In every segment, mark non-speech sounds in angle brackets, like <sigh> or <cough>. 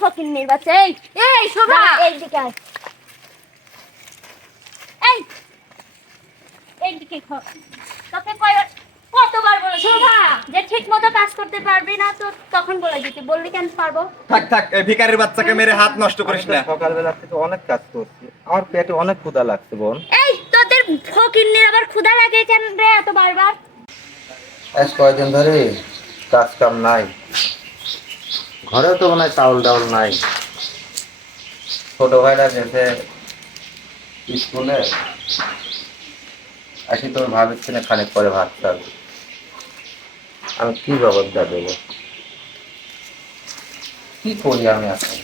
ফকিন্নির বাচ্চা এই। এই শোভা! এইদিকে আয়। এই। এইদিকে খ- তোকে কয়বার কতবার বলে শোভা! যে ঠিক মতো কাজ করতে পারবি না তো তখন বলে দিতে। বললি কেন পারব? থাক থাক এই ভিখারির বাচ্চাকে মেরে হাত নষ্ট করিস না। সকালবেলা থেকে অনেক কাজ করছি। আমার পেটে অনেক ক্ষুধা লাগছে বোন। এই তোদের ফকিন্নির আবার ক্ষুধা লাগে কেন রে এত বারবার? আজ কয়দিন ধরে কাজ কাম নাই। ঘরেও তো মনে হয় চাউল ডাউল নাই। ছোট ভাইরা গেছে স্কুলে। আসি তোর ভাবিস না খানিক পরে ভাত খাবে। আমি কি ব্যবস্থা দেবো? কি করি আমি এখন?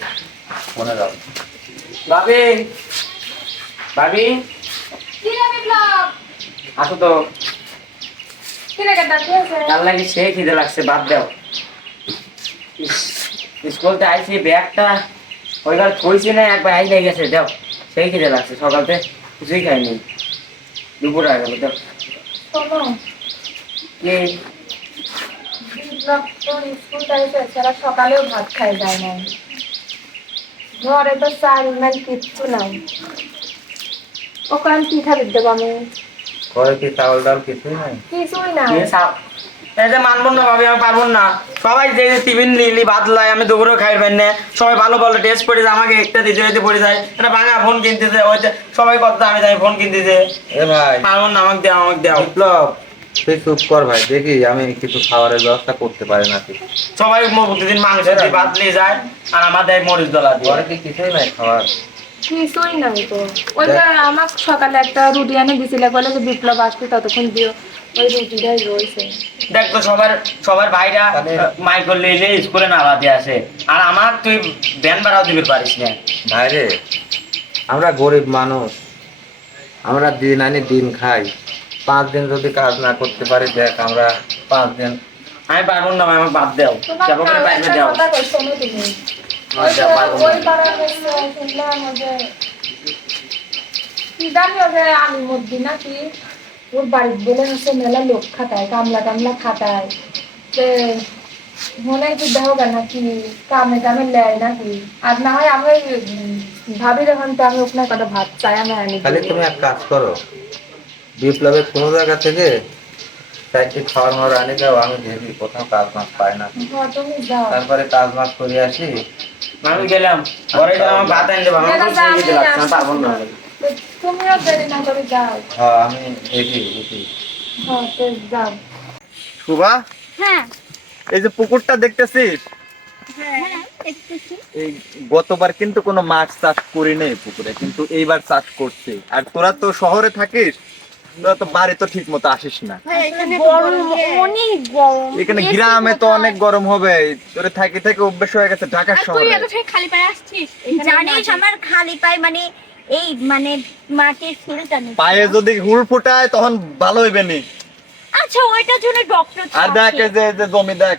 মনে রাখব ভাবি! ভাবি! আসো তো। কি রে কেটা কি আছে তার লাগে সে খিদে লাগছে বাদ দাও। ইস, স্কুলতে আইছি ব্যাগটা ওইবার থইছি না একবার আই লেগে গেছে দাও সেই খিদে লাগছে সকালতে কিছুই খাইনি। দুপুর হয়ে গেল কি? সকালেও ভাত খাই যায় না ঘরে তো চাল নাই কিচ্ছু নাই। ওখানে কি খাবি দেবো আমি? ঘরে কি চাউল ডাউল কিছুই নাই? কিছুই নাই। যে মানবো না ভাবি আমি পারব না। সবাই যে টিফিন নিলি ভাত লাই আমি দুপুরে খাইবেন না। সবাই ভালো ভালো টেস্ট পড়ে যায় আমাকে একটা দিতে দিতে পড়ে যায়। একটা ভাঙা ফোন কিনতেছে ওই সবাই কত আমি যাই ফোন কিনতেছে। এ ভাই। পারব না আমাকে দাও আমাকে দাও। বিপ্লব তুই চুপ কর ভাই দেখি আমি কিছু খাবারের ব্যবস্থা করতে পারি নাকি। সবাই ম- প্রতিদিন মাংস দিয়ে ভাত নিয়ে যায় আর আমাদের মরিচ দলা দিয়ে। ঘরে কি কিছুই নাই খাবার কিছুই নাই তো। ওই আমার সকালে একটা রুটি এনে দিছিলে বলে যে বিপ্লব আসবে ততক্ষণ দিও। ওই রুটিটাই রয়েছে। দেখ তো সবার সবার ভাইরা তাহলে- মাইকেল লিলে স্কুলে না বাদে আসে। আর আমার তুই ব্যান ভাড়াও দিতে পারিস না। ভাই রে আমরা গরিব মানুষ। আমরা দিন আনি দিন খাই। পাঁচ দিন যদি কাজ না করতে পারি দেখ আমরা পাঁচ দিন আমি পারব না আমাকে বাদ দাও। যাব করে বাইরে একটা দাও। কথা কই শোনো তুমি। ওই যে আচ্ছা, পারব না। ওই পাড়ার হচ্ছে শুনলাম ওই যে কি জানি আলিমুদ্দিন নাকি? ওর বাড়ির বলে হচ্ছে মেলা লোক খাটায় কামলা টামলা খাটায়। যে মনে কি দেহ নাকি কামে টামে লেয় নাকি। আর না হয় আমি ভাবি যখন তো আমি ওখানে কটা ভাত চাই আমি আনি। খালি তুমি এক কাজ করো বিপ্লবের কোনো জায়গা থেকে চারটি খাওয়ার মার আনি দাও আমি ভেবি কোথাও কাজ মাছ পাই না। হ্যাঁ, তুমি যাও। তারপরে কাজ মাছ করে আসি। আমি গেলাম গেলাম আমার ভাত আসছি পারব না। তুমিও দেরি না করে যাও। হ্যাঁ আমি দেখি বুঝি হ্যাঁ তো যাও। শুভা? হ্যাঁ। এই যে পুকুরটা দেখতেছিস হ্যাঁ দেখতেছি। এই গতবার কিন্তু কোনো মাছ চাষ করি নেই পুকুরে কিন্তু এইবার চাষ করছে। আর তোরা তো শহরে থাকিস তোরা তো বাড়ি তো ঠিক মতো আসিস না। এখানে গরম অনেক গরম। এখানে গ্রামে তো অনেক গরম হবে তোরে থাকি থেকে অভ্যেস হয়ে গেছে ঢাকার শহরে। খালি পায়ে আসছিস? জানিস আমার খালি পায়ে মানে এই মানে মাটির ফিলটা নেই পায়ে যদি হুল ফুটায় তখন ভালো হইবে নি। আচ্ছা ওইটার জন্য ডক্টর আর দেখ এই যে যে জমি দেখ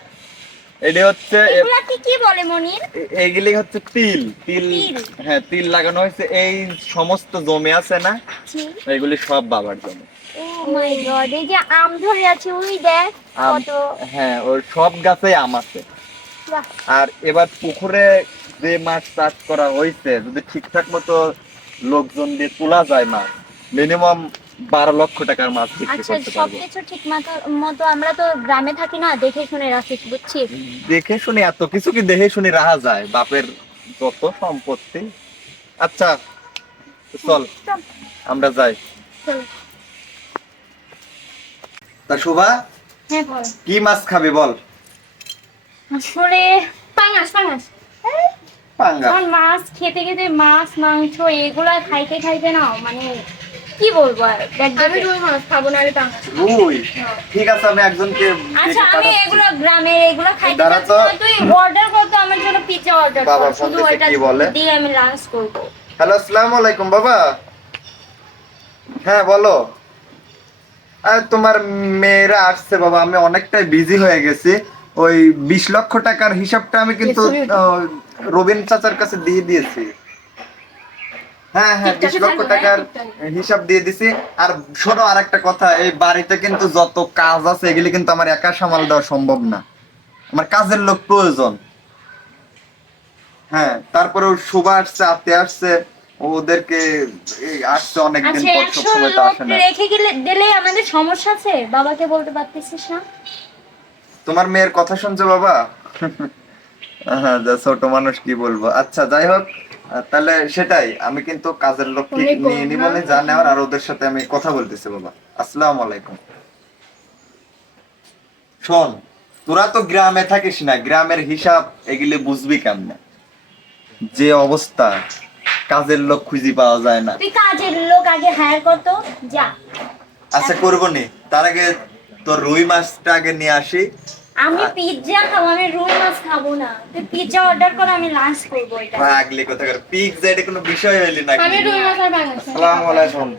এটি হচ্ছে এগুলা কি কি বলে মনির? এইগুলি হচ্ছে তিল। তিল। হ্যাঁ তিল লাগানো হয়েছে। এই সমস্ত জমি আছে না এগুলি সব বাবার জমি। ও মাই গড এই যে আম ধরে আছে ওই দেখ কত। হ্যাঁ ওর সব গাছেই আম আছে। আর এবার পুকুরে যে মাছ চাষ করা হয়েছে যদি ঠিকঠাক মতো লোকজন দিয়ে তোলা যায় মাছ মিনিমাম বারো লক্ষ টাকার মাছ বিক্রি আচ্ছা করতে পারব। সবকিছু ঠিক মতো আমরা তো গ্রামে থাকি না দেখে শুনে রাখিস বুঝছিস? দেখে শুনে এত কিছু কি দেখে শুনে রাখা যায়? বাপের যত সম্পত্তি। আচ্ছা চল আমরা যাই। তা শোভা হ্যাঁ বল। কি মাছ খাবি বল? আসলে পাঙাশ পাঙাশ। পাঙ্গা আমার মাছ খেতে খেতে মাছ মাংস এগুলা খাইতে খাইতে না মানে কি বলব আর? আমি রুই মাছ খাব না আমি রুই? ঠিক আছে আমি একজনকে আচ্ছা আমি এগুলো গ্রামের এগুলো খাইতে তো। তুই অর্ডার করতো আমার জন্য পিৎজা অর্ডার কর। শুধু দিছে, ওইটা কি বলে? দিয়ে আমি লাঞ্চ করব। হ্যালো আসসালামু আলাইকুম বাবা। হ্যাঁ বলো। আর তোমার মেয়েরা আসছে বাবা আমি অনেকটাই বিজি হয়ে গেছি। ওই বিশ লক্ষ টাকার হিসাবটা আমি কিন্তু রবিন চাচার কাছে দিয়ে দিয়েছি। হ্যাঁ হ্যাঁ বিশ লক্ষ টাকার হিসাব দিয়ে দিছি। আর শোনো আর একটা কথা এই বাড়িতে কিন্তু যত কাজ আছে এগুলি কিন্তু আমার একা সামাল দেওয়া সম্ভব না। আমার কাজের লোক প্রয়োজন। হ্যাঁ তারপরে ওর শোভা আসছে আতে আসছে ওদেরকে আসছে অনেকদিন আচ্ছা পর সব সময় তো আসে না। রেখে গেলে দিলে আমাদের সমস্যা আছে? বাবাকে বলতে পারতেছিস না? তোমার মেয়ের কথা শুনছো বাবা? যা ছোট মানুষ কি বলব। আচ্ছা যাই হোক তাহলে সেটাই আমি কিন্তু কাজের লোক ঠিক নিয়ে নিব না যা নেওয়ার আর ওদের সাথে আমি কথা বলতেছি বাবা। আসসালামু আলাইকুম। শোন তোরা তো গ্রামে থাকিস না গ্রামের হিসাব এগুলি বুঝবি কেমনে? যে অবস্থা কাজের লোক খুঁজি পাওয়া যায় না। তুই কাজের লোক আগে হায়ার করতো যা। আচ্ছা করব নি। তার আগে তোর রুই মাছটা আগে নিয়ে আসি। আমি পিৎজা খাব আমি রুই মাছ খাব না। তুই পিৎজা অর্ডার কর আমি লাঞ্চ করব এটা। আগলি কোথাকার পিৎজা এটা কোনো বিষয় হইলি না আমি রুই মাছ আর বাঙালি। আসসালামু আলাইকুম।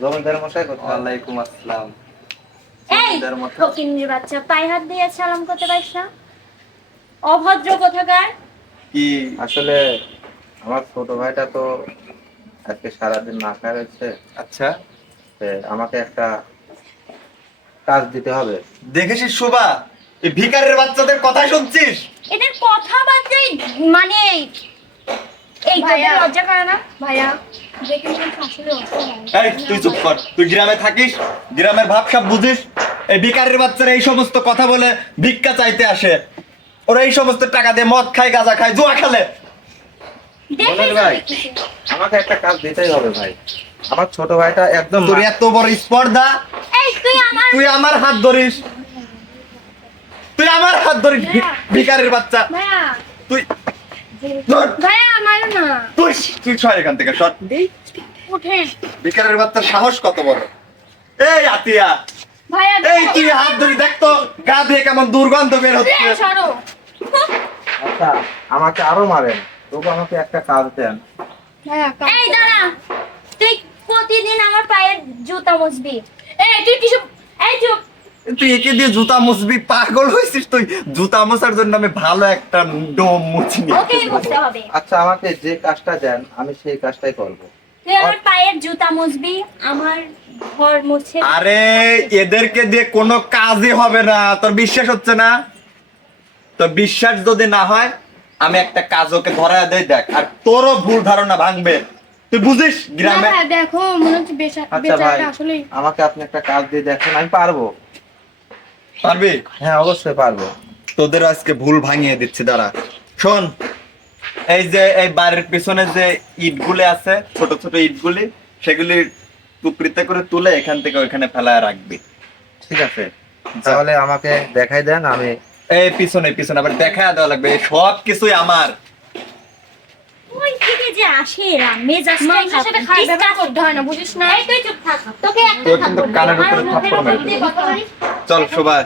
জমিদার মশাই কোথায় ওয়ালাইকুম আসসালাম। এই মশাই। বাচ্চা পায়ে হাত দিয়ে সালাম করতে পারিস না? অভদ্র কোথাকার? কি? আসলে আমার ছোট ভাইটা তো আজকে সারাদিন না খায় আচ্ছা। আমাকে একটা কাজ দিতে হবে। দেখেছিস শোভা? এই ভিকারের বাচ্চাদের কথা শুনছিস? এদের কথাবার্তাই মানে এই তোদের ভাইয়া। লজ্জা করে না? ভাইয়া। দেখে কিন্তু আসলে অসহায়। এই তুই চুপ কর। তুই গ্রামে থাকিস গ্রামের ভাবসাব বুঝিস। এই ভিকারের বাচ্চারা এই সমস্ত কথা বলে ভিক্ষা চাইতে আসে। ওরা এই সমস্ত টাকা দিয়ে মদ খায় গাঁজা খায় জুয়া খেলে। দেখেই তো ভাই। দেখতেছি। আমাকে একটা কাজ দিতেই হবে ভাই। আমার ছোট ভাইটা একদম তোর এত বড় স্পর্ধা? এই তুই আমার তুই আমার হাত ধরিস। তুই আমার হাত ধরিস ভিকারের বাচ্চা। ভাইয়া। তুই ভাইয়া আমার না। তুই তুই সর এখান থেকে সর। ভিখারির বাচ্চার সাহস কত বড়? এই আতিয়া। ভাইয়া এই তুই হাত ধরি দেখ তো গা দিয়ে কেমন দুর্গন্ধ বের হচ্ছে। আচ্ছা আমাকে আরও মারেন। তবু আমাকে একটা কাজ দেন। ভাইয়া এই দাঁড়া। তুই প্রতিদিন আমার পায়ের জুতা মুছবি। এই তুই কিছু এই চুপ। তুই একে দিয়ে জুতা মুছবি পাগল হয়েছিস তুই। জুতা মোছার জন্য আমি ভালো একটা ডোম মুছি ওকেই মুছতে হবে। আচ্ছা আমাকে যে কাজটা দেন আমি সেই কাজটাই করব। তুই আমার পায়ের জুতা মুছবি আমার ঘর মুছে। আরে এদেরকে দিয়ে কোনো কাজই হবে না। তোর বিশ্বাস হচ্ছে না? তোর বিশ্বাস যদি না হয় আমি একটা কাজ ওকে ধরা দেই দেখ। আর তোরও ভুল ধারণা ভাঙবে। তুই বুঝিস গ্রামে? দেখো মনে হচ্ছে বেচা- আচ্ছা ভাই আমাকে আপনি একটা কাজ দিয়ে দেখেন আমি পারব। পারবি? হ্যাঁ অবশ্যই পারব। তোদের আজকে ভুল ভাঙিয়ে দিচ্ছি দাঁড়া। শোন এই যে এই বাড়ির পিছনে যে ইটগুলি আছে ছোট ছোট ইটগুলি সেগুলি টুকরিতে করে তুলে এখান থেকে ওইখানে ফেলায় রাখবি। ঠিক আছে? তাহলে আমাকে দেখাই দেন আমি এই পিছনে পিছনে আবার দেখা দেওয়া লাগবে। সব কিছুই আমার। ওই থেকে যে আসে এরা সাথে খারাপ ব্যবহার করতে হয় না বুঝিস না? এই তুই চুপ থাক। তোকে একটা থাপ্পড় কানের উপরে থাপ্পড়। চল সবাই।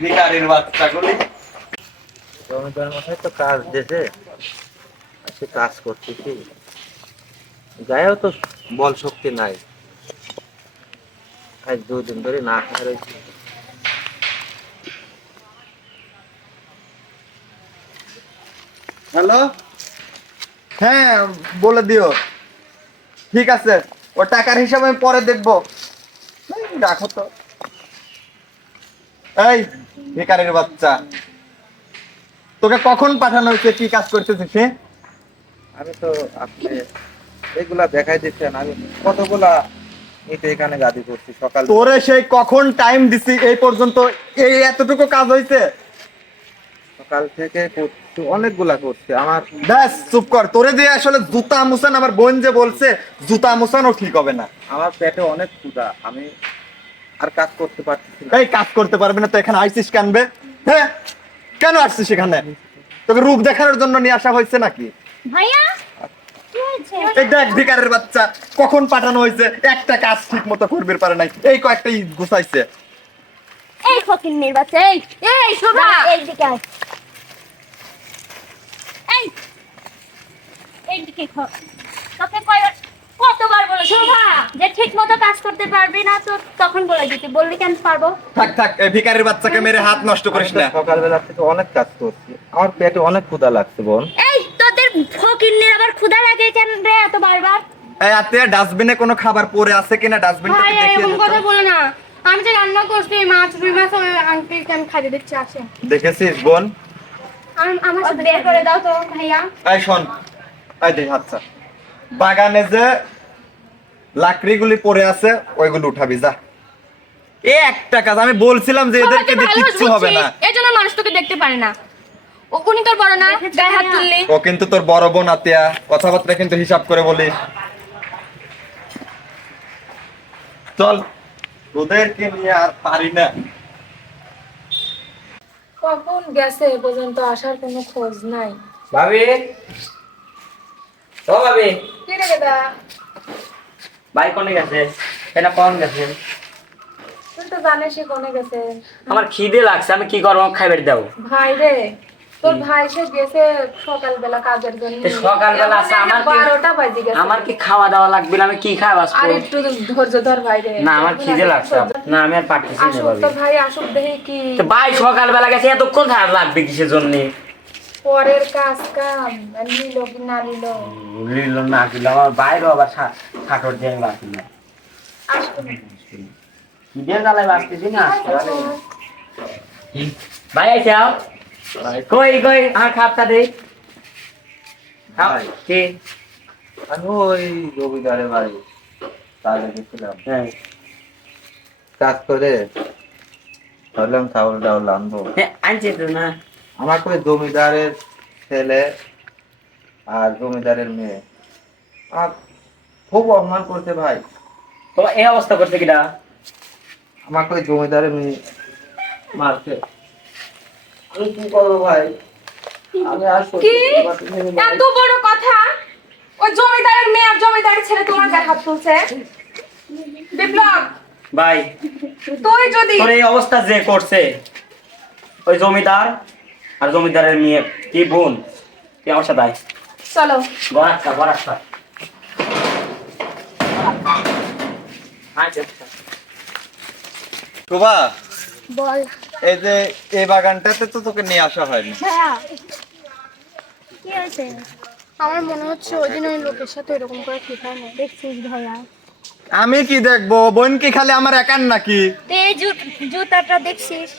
ভিকারির জমিদার মশাই তো কাজ আর সে কাজ করতেছি। গায়েও তো বল শক্তি নাই। আজ দুদিন ধরে না খাওয়া রয়েছে। হ্যালো? হ্যাঁ বলে দিও। ঠিক আছে ও টাকার হিসাব আমি পরে দেখব। রাখো তো। এই ভিকারির বাচ্চা। তোকে কখন পাঠানো হয়েছে কি কাজ করতেছিস হ্যাঁ আমি তো আপনি এগুলা দেখাই দিচ্ছেন আমি কতগুলা ইট এখানে গাদি করছি সকাল তোরে সেই কখন টাইম দিছি এই পর্যন্ত এই এতটুকু কাজ হয়েছে? সকাল থেকে করছি অনেকগুলা করছি। আমার ব্যাস চুপ কর। তোরে দিয়ে আসলে জুতা মুসান আমার বোন যে বলছে জুতা মুসানও ঠিক হবে না। আমার পেটে অনেক ক্ষুধা। আমি আর কাজ করতে পারতেছি না। এই কাজ করতে পারবি না তো এখানে আইসিস কানবে হ্যাঁ? কেন আসছিস এখানে? তোকে রূপ দেখানোর জন্য নিয়ে আসা হয়েছে নাকি? ভাইয়া? কি এই দেখ ভিকারের বাচ্চা কখন পাঠানো হয়েছে? একটা কাজ ঠিক মতো করবে পারে নাই। এই কয়েকটা গুছাইছে। এই ফকিন্নির বাচ্চা এই। এই শোভা! এইদিকে আয়। এই! এইদিকে তোকে কতবার বলে শোভা! যে ঠিক মতো কাজ করতে পারবি না তো তখন বলে দিতে। বললি কেন পারব? থাক থাক এই ভিকারের বাচ্চাকে মেরে হাত নষ্ট করিস না। সকালবেলা থেকে অনেক কাজ করছি। আমার পেটে অনেক ক্ষুধা লাগছে বোন। এই তোদের ফকিন্নির আবার ক্ষুধা লাগে কেন রে এত বারবার? এই ডাস্টবিনে কোনো খাবার পড়ে আছে কিনা ডাস্টবিনটা ভাই দেখিয়ে এরকম কথা তো। বলে না। আমি যে রান্না করছি মাছ রুই মাছ ওই আন্টিকে আমি খাইয়ে দিচ্ছি? আসে দেখেছিস বোন? আমার সাথে বের করে দাও তো ভাইয়া। এই শোন এই দেখ আচ্ছা বাগানে যে লাকড়িগুলি পড়ে আছে ওইগুলো উঠাবি যা। এ একটা কাজ আমি বলছিলাম যে এদেরকে দিয়ে কিচ্ছু হবে না। জন্য মানুষ তোকে দেখতে পারে না। ও উনি তোর বড় না গায়ে হাত তুললি। ও কিন্তু তোর বড় বোন আতিয়া। কথাবার্তা কিন্তু হিসাব করে বলিস। চল ওদেরকে নিয়ে আর পারি না। কখন গেছে এ পর্যন্ত আসার কোনো খোঁজ নাই। ভাবি? ও ভাবি। কি রে দাদা ভাই কোনে গেছে? এটা কোন গেছে? তুই তো জানিস সে কোনে গেছে। আমার খিদে লাগছে আমি কি করব? খাইবার দাও ভাই রে তোর ভাই সে গেছে সকালবেলা কাজের জন্য। তো সকালবেলা আছে, আমার কি- বারোটা বাজে গেছে। আমার কি খাওয়া দাওয়া লাগবে আমি কি খাই আর একটু ধৈর্য ধর ভাই রে। না আমার খিদে লাগছে। না আমি আর পারতেছি না তোর ভাই আসুক দেখি কি তো ভাই সকালবেলা গেছে এতক্ষণ থাকা লাগবে কিসের জন্য? পরের কাজ কাম নিল কি না নিল। লিল না দিল আমার বাইরে আবার ঠাকুর দিয়ে বাঁচি না। আসুক। খিদে জ্বালায় বাঁচতেছি না। ভাই আইছে আও কই কই আমার খাপটা দে। কি আমি ওই জমিদারের বাড়ি কাজে গেছিলাম হ্যাঁ কাজ করে ভাবলাম চাউল ডাউল আনব আনছি তো না আমাকে ওই জমিদারের ছেলে আর জমিদারের মেয়ে। আমার খুব অপমান করছে ভাই। তোমার এই অবস্থা করছে কিনা আমাকে জমিদারের মেয়ে মারছে। আমি কি করব ভাই? আমি আর কি? করতে পারছি না ভাই। এত বড় কথা? ওই জমিদারের মেয়ে আর জমিদারের ছেলে তোমার গায়ে হাত তুলছে? বিপ্লব ভাই তুই যদি তোর এই অবস্থা যে করছে ওই জমিদার আর জমিদারের মেয়ে কি বোন? কি আমার সাথে আয়। চলো। আচ্ছা শোভা বল। এই যে এই বাগানটাতে তো তোকে নিয়ে আসা হয়নি। কি আছে আমার মনে হচ্ছে ওই দিন ওই লোকের সাথে এরকম করে ঠিক হয় না দেখছিস ভাইয়া আমি কি দেখব? বোন কি খালি আমার একার নাকি? এই জুতাটা দেখছিস?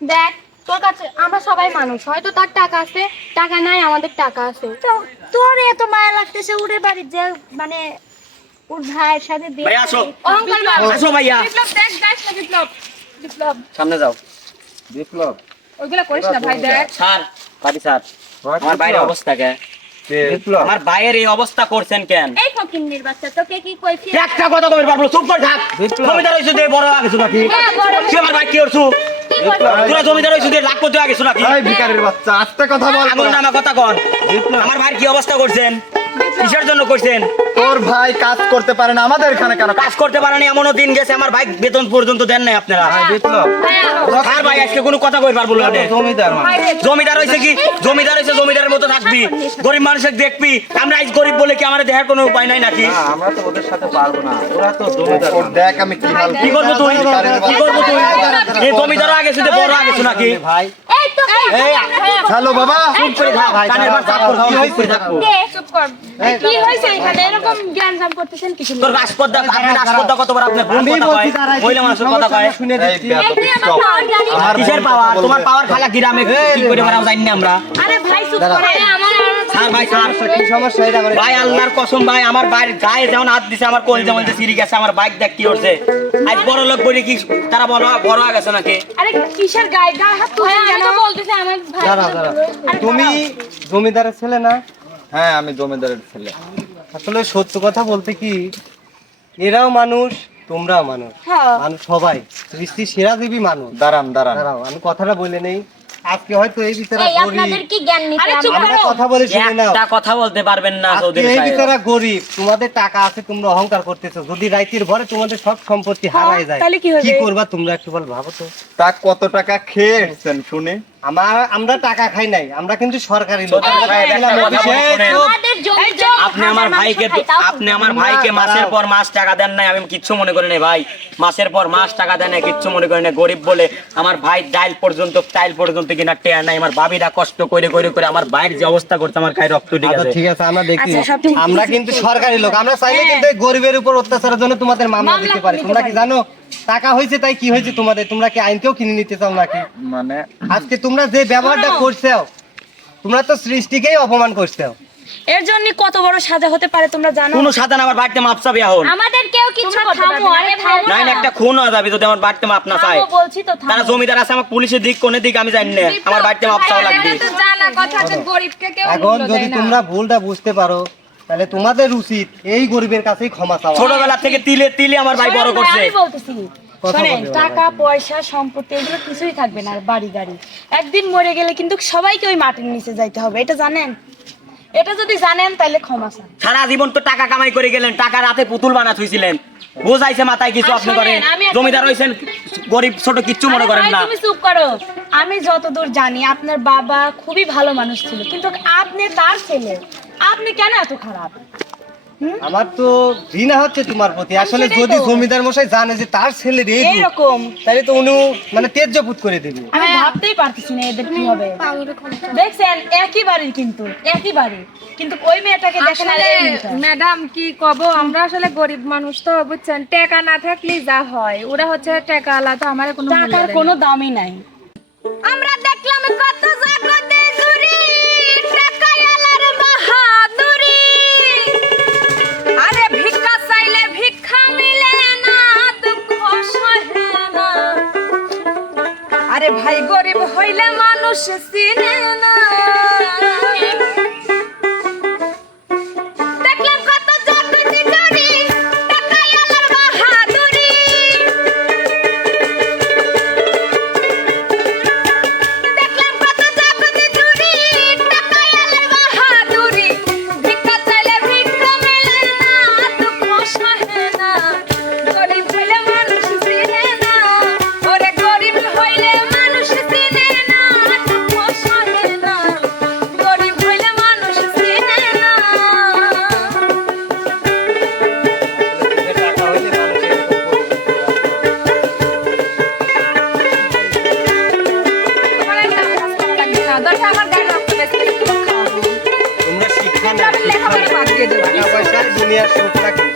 দেখ তোর কাছে আমরা সবাই মানুষ। হয়তো তার টাকা আছে টাকা নাই আমাদের টাকা আছে। তো তোর এত মায়া লাগতেছে উড়ে বাড়ির যে মানে ওর ভাইয়ের সাথে বিয়ে ভাই আসো। অহংকার। আসো ভাইয়া। বিপ্লব দেখ দেখ বিপ্লব। বিপ্লব। সামনে যাও। বিপ্লব। ওইগুলা করিস না ভাই দেখ। স্যার পাটি স্যার। আমার বাইরের অবস্থা কে? বিপ্লব। আমার বাইরের এই অবস্থা করছেন কেন? এই ফকিন্নির বাচ্চা তোকে কি কইছি? একটা কথা কবে পারব চুপ করে থাক। জমিদার হইছো দে বড় আগে নাকি? হ্যাঁ, বড়। আমার ভাই কি করছু? তোরা জমিদার হইছো দে লাখ করতে আগে নাকি? এই ভিকারির বাচ্চা আস্তে কথা বল। আগুন নামা কথা কন। আমার ভাইয়ের কি অবস্থা করছেন? কিসের জন্য করছেন তোর ভাই কাজ করতে পারে না আমাদের এখানে কেন কাজ করতে পারেনি এমনও দিন গেছে আমার ভাই বেতন পর্যন্ত দেন নাই আপনারা। আর ভাই আজকে কোনো কথা কই পারব না জমিদার জমিদার হইছে কি? জমিদার হইছে জমিদারের মতো থাকবি। গরিব মানুষের দেখবি। আমরা আজ গরিব বলে কি আমার দেহের কোনো উপায় নাই নাকি? আমরা তো ওদের সাথে পারব না। ওরা তো জমিদার ওর দেখ আমি কি করব তুই? কি করব তুই? এই জমিদারও আগে শুধু বড় আগে শুধু নাকি? ভাই হ্যালো বাবা। চুপ করে থাক কানের বার চাপ করে চুপ করে থাক। চুপ কর। কি হয়েছে এখানে? এরকম জ্ঞান জাম করতেছেন কিছু তোর রাজপদ্দা আপনি রাজপদ্দা কতবার আপনার বোন কথা কয় মহিলা মানুষের কথা কয়। এই বেয়াদব, তুই আমার stop। পাওয়ার জানিস আমার কিসের পাওয়ার তোমার পাওয়ার খালা গ্রামে কি করে বেড়াও জানি না আমরা। আরে ভাই চুপ করে। আমার স্যার ভাই স্যার কি সমস্যা? এটা ভাই আল্লাহর কসম ভাই আমার বাইরে গায়ে যেমন হাত দিছে আমার কোল যেমন সিঁড়ি গেছে আমার বাইক দেখ কি হচ্ছে। আজ বড় লোক বলি কি তারা বড় বড় হয়ে গেছে নাকি? আরে কিসের গায়ে? গায়ে হাত তুলে কেন? বলতেছে আমার ভাই দাঁড়া দাঁড়া তুমি জমিদারের ছেলে না? হ্যাঁ আমি জমিদারের ছেলে। আসলে সত্য কথা বলতে কি এরাও মানুষ তোমরাও মানুষ। হ্যাঁ। মানুষ সবাই সৃষ্টির সেরা দেবী মানুষ। দাঁড়ান দাঁড়ান। দাঁড়াও আমি কথাটা বলে নেই। আজকে হয়তো এই বিচারা আপনাদের কি জ্ঞান নিতে আরে চুপ আমরা- আমরা কথা বলে শুনে নাও। একটা কথা বলতে পারবেন না চৌধুরী এই বিচারা গরিব তোমাদের টাকা আছে তোমরা অহংকার করতেছো। যদি রাইতির ভরে তোমাদের সব সম্পত্তি হারায় যায় তাহলে কি হবে? কি করবা তোমরা একটু বল ভাবো তো। তা কত টাকা খেয়ে এসছেন শুনে? আমার আমরা টাকা খাই নাই আমরা কিন্তু সরকারি লোক। আপনি আমার ভাইকে খাই, আপনি আমার ভাইকে মাসের পর মাস টাকা দেন নাই আমি কিচ্ছু মনে করি না ভাই। মাসের পর মাস টাকা দেন নাই কিচ্ছু মনে করি না গরিব বলে আমার ভাই ডাইল পর্যন্ত টাইল পর্যন্ত কিনা টেয়া নাই। আমার ভাবিরা কষ্ট করে করে করে আমার ভাইয়ের যে অবস্থা করছে আমার গায়ে রক্ত ঠিক আচ্ছা আছে ঠিক আছে আমরা দেখি। আচ্ছা, আমরা কিন্তু সরকারি লোক। আমরা চাইলে কিন্তু গরিবের উপর অত্যাচারের জন্য তোমাদের মামলা দিতে পারি। তোমরা কি জানো? টাকা হয়েছে তাই কি হয়েছে তোমাদের? তোমরা কি আইনকেও কিনে নিতে চাও নাকি? মানে আজকে তোমরা যে ব্যবহারটা করছ তোমরা তো সৃষ্টিকেই অপমান করছ এর জন্য কত বড় সাজা হতে পারে তোমরা জানো? কোনো সাধারণ আমার বাড়িতে মাপ চাবি এখন। আমাদের কেউ কিছু করতে থামো, পারবে না। আরে আরে থামো। ভাই, না একটা খুন হয়ে যাবে যদি আমার বাড়িতে মাপ না চায়। থামো বলছি তো থামো তারা জমিদার আছে আমার পুলিশের দিক কোনে দিক আমি জানি না। আমার বাড়িতে মাপ চাওয়া লাগবে। এটা তো জানা কথা যে গরিবকে কেউ এখন যদি তোমরা ভুলটা বুঝতে পারো তাহলে তোমাদের উচিত এই গরিবের কাছেই ক্ষমা চাওয়া। ছোটবেলা থেকে তিলে তিলে আমার ভাই বড় করছে। আমি বলতেছি শোনেন টাকা পয়সা সম্পত্তি এগুলো কিছুই থাকবে না আর বাড়ি গাড়ি। একদিন মরে গেলে কিন্তু সবাইকে ওই মাটির নিচে যাইতে হবে এটা জানেন? এটা যদি জানেন তাহলে ক্ষমা চান। সারা জীবন তো টাকা কামাই করে গেলেন টাকা রাতে পুতুল বানা থুইছিলেন। বোঝাইছে মাথায় কিছু আপনি করেন জমিদার হইছেন গরিব ছোট কিচ্ছু মনে করেন না। তুমি চুপ করো। আমি যতদূর জানি আপনার বাবা খুবই ভালো মানুষ ছিল কিন্তু আপনি তার ছেলে। আপনি কেন এত খারাপ? আমার তো ঘৃণা হচ্ছে তোমার প্রতি। আসলে যদি জমিদার মশাই জানে যে তার ছেলের এই রূপ, এইরকম। তাহলে তো উনি মানে তেজ্যপুত করে দেবে। আমি ভাবতেই পারতেছি না এদের কি হবে। দেখছেন একই বাড়ির কিন্তু একই বাড়ি। কিন্তু ওই মেয়েটাকে দেখেন ম্যাডাম কি কব? আমরা আসলে গরিব মানুষ তো বুঝছেন? টাকা না থাকলেই যা হয়। ওরা হচ্ছে টাকা আলাদা আমার কোনো টাকার কোনো দামই নাই। আমরা দেখলাম কত জাগতে আরে ভাই গরিব হইলে মানুষ চিনে না। পয়সা দুনিয়ার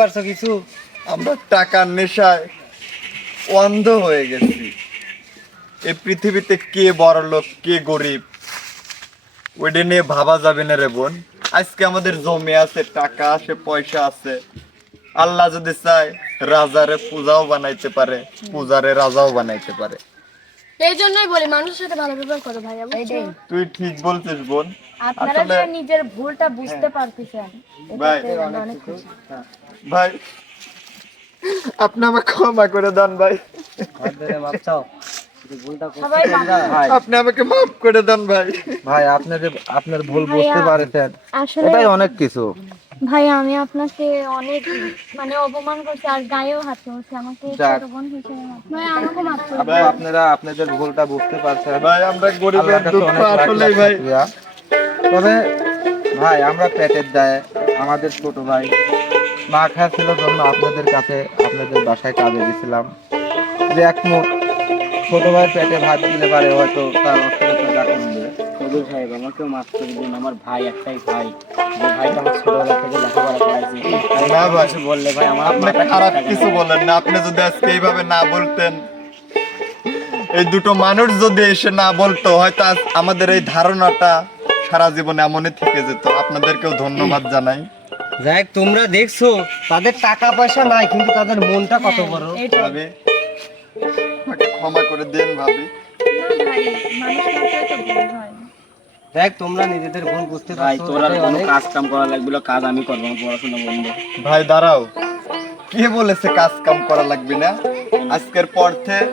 পারছ কিছু? আমরা টাকার নেশায় অন্ধ হয়ে গেছি। এই পৃথিবীতে কে বড় লোক কে গরিব? ওইটা নিয়ে ভাবা যাবে না রে বোন। আজকে আমাদের জমি আছে টাকা আছে পয়সা আছে। আল্লাহ যদি চায় রাজারে পূজাও বানাইতে পারে পূজারে রাজাও বানাইতে পারে। এই জন্যই বলি মানুষের সাথে ভালো ব্যবহার করো ভাইয়া বুঝছ? তুই ঠিক বলছিস বোন। আপনারা যে নিজের ভুলটা বুঝতে পারতেছেন ভাই অনেক খুশি। ভাই। আপনি আমাকে ক্ষমা করে দেন ভাই। আপনি আমাকে মাফ করে দেন ভাই। ভাই আপনাদের আপনার ভুল বুঝতে পারেছেন। এটাই অনেক কিছু। ভাই আমি আপনাকে অনেক মানে অপমান করছি আর গায়েও হাত তুলছি। আমাকে ছোট বোন হিসেবে ভাই আমাকে মাফ করুন। আপু, আপনারা আপনাদের ভুলটা বুঝতে পারছেন। ভাই আমরা গরিবের দুঃখ লাখ ভাই। তবে ভাই আমরা পেটের দায় আমাদের ছোট ভাই। মা খাওয়া ছিল জন্য আপনাদের কাছে আপনাদের বাসায় কাজে গেছিলাম। যে এক মুঠ ছোট ভাই পেটে ভাত দিলে পারে হয়তো তার অস্থিরতা কমবে কবির সাহেব আমাকেও মাফ করে দিন আমার ভাই একটাই ভাই। যে ভাইটা আমার ছোটবেলা থেকে লেখাপড়া করাইছে না ভাই। বললে ভাই আমার আপনি খারাপ কিছু। বলেন না আপনি যদি আজকে এইভাবে না বলতেন এই দুটো মানুষ যদি এসে না বলতো হয়তো আমাদের এই ধারণাটা সারা জীবন এমনই থেকে যেত। আপনাদেরকেও ধন্যবাদ জানাই। যাই তোমরা দেখছ তাদের টাকা পয়সা নাই কিন্তু তাদের মনটা কত বড়? ভাবি ক্ষমা করে দেন ভাবি। না ভাই, মানুষ মাত্রই তো ভুল হয়। দেখ তোমরা নিজেদের ভুল বুঝতে ভাই তোর কোনো কাজ কাম করা লাগবে না, কাজ আমি করব আমার পড়াশোনা বন্ধ। ভাই দাঁড়াও। কে বলেছে কাজ কাম করা লাগবে না? আজকের পর থেকে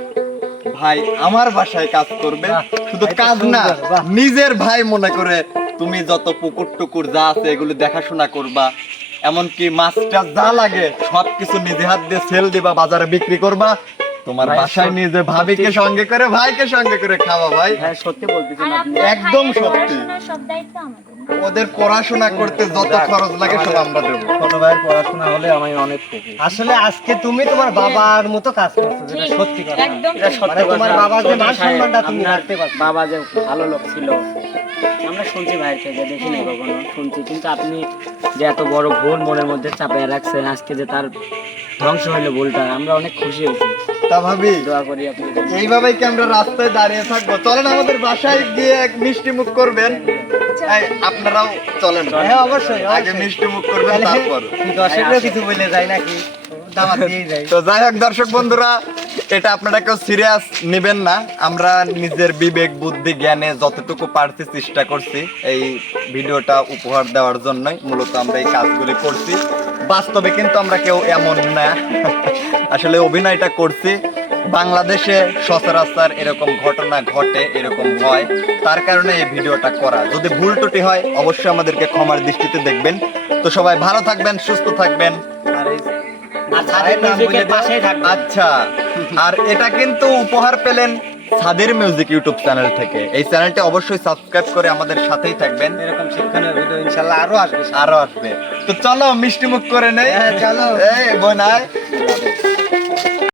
ভাই আমার বাসায় কাজ করবে শুধু কাজ না নিজের ভাই মনে করে তুমি যত পুকুর টুকুর যা আছে এগুলো দেখাশোনা করবা এমনকি মাছটা যা লাগে সবকিছু নিজে হাত দিয়ে সেল দিবা বাজারে বিক্রি করবা তোমার বাসায় সত্যি- নিজে ভাবিকে সঙ্গে করে ভাইকে সঙ্গে করে খাওয়া ভাই। হ্যাঁ সত্যি বলতেছেন আপনি একদম সত্যি। সব দায়িত্ব আমাদের। ওদের পড়াশোনা করতে যত খরচ লাগে সব আমরা দেবো। ছোট ভাইয়ের পড়াশোনা হলে আমি অনেক খুশি। আসলে আজকে তুমি তোমার বাবার মতো কাজ করছ যেটা সত্যি কথা। এটা সত্য মানে তোমার। বাবার যে মান সম্মানটা তুমি রাখতে পারছ। বাবা যে ভালো লোক ছিল আমরা শুনছি ভাইয়ের থেকে দেখি নাই কখনো শুনছি। কিন্তু আপনি যে এত বড় ভুল মনের মধ্যে চাপিয়ে রাখছেন আজকে যে তার ধ্বংস হইল ভুলটা আমরা অনেক খুশি হয়েছি। তা ভাবি দোয়া করি আপনি এইভাবেই কি আমরা রাস্তায় দাঁড়িয়ে থাকব? চলেন আমাদের বাসায় গিয়ে এক মিষ্টি মুখ করবেন। আপনারাও চলেন। হ্যাঁ অবশ্যই আগে মিষ্টি মুখ করবেন তারপর। দর্শকরা কিছু বলে যায় নাকি? <laughs> তো যাই হোক দর্শক বন্ধুরা এটা আপনারা কেউ সিরিয়াস নেবেন না। আমরা নিজের বিবেক বুদ্ধি জ্ঞানে যতটুকু পারছি চেষ্টা করছি এই ভিডিওটা উপহার দেওয়ার জন্যই। মূলত আমরা এই কাজগুলি করছি। বাস্তবে কিন্তু আমরা কেউ এমন না। আসলে অভিনয়টা করছি। বাংলাদেশে সচরাচর এরকম ঘটনা ঘটে এরকম হয়। তার কারণে এই ভিডিওটা করা। যদি ভুল ত্রুটি হয় অবশ্যই আমাদেরকে ক্ষমার দৃষ্টিতে দেখবেন। তো সবাই ভালো থাকবেন সুস্থ থাকবেন। আচ্ছা। আর এটা কিন্তু উপহার পেলেন সাদের মিউজিক ইউটিউব চ্যানেল থেকে। এই চ্যানেলটা অবশ্যই সাবস্ক্রাইব করে আমাদের সাথেই থাকবেন। এরকম শিক্ষণীয় ভিডিও ইনশাল্লাহ আরও আসবে আরও আসবে। তো চলো মিষ্টি মুখ করে নেই। হ্যাঁ, চলো। এই বোন আয়।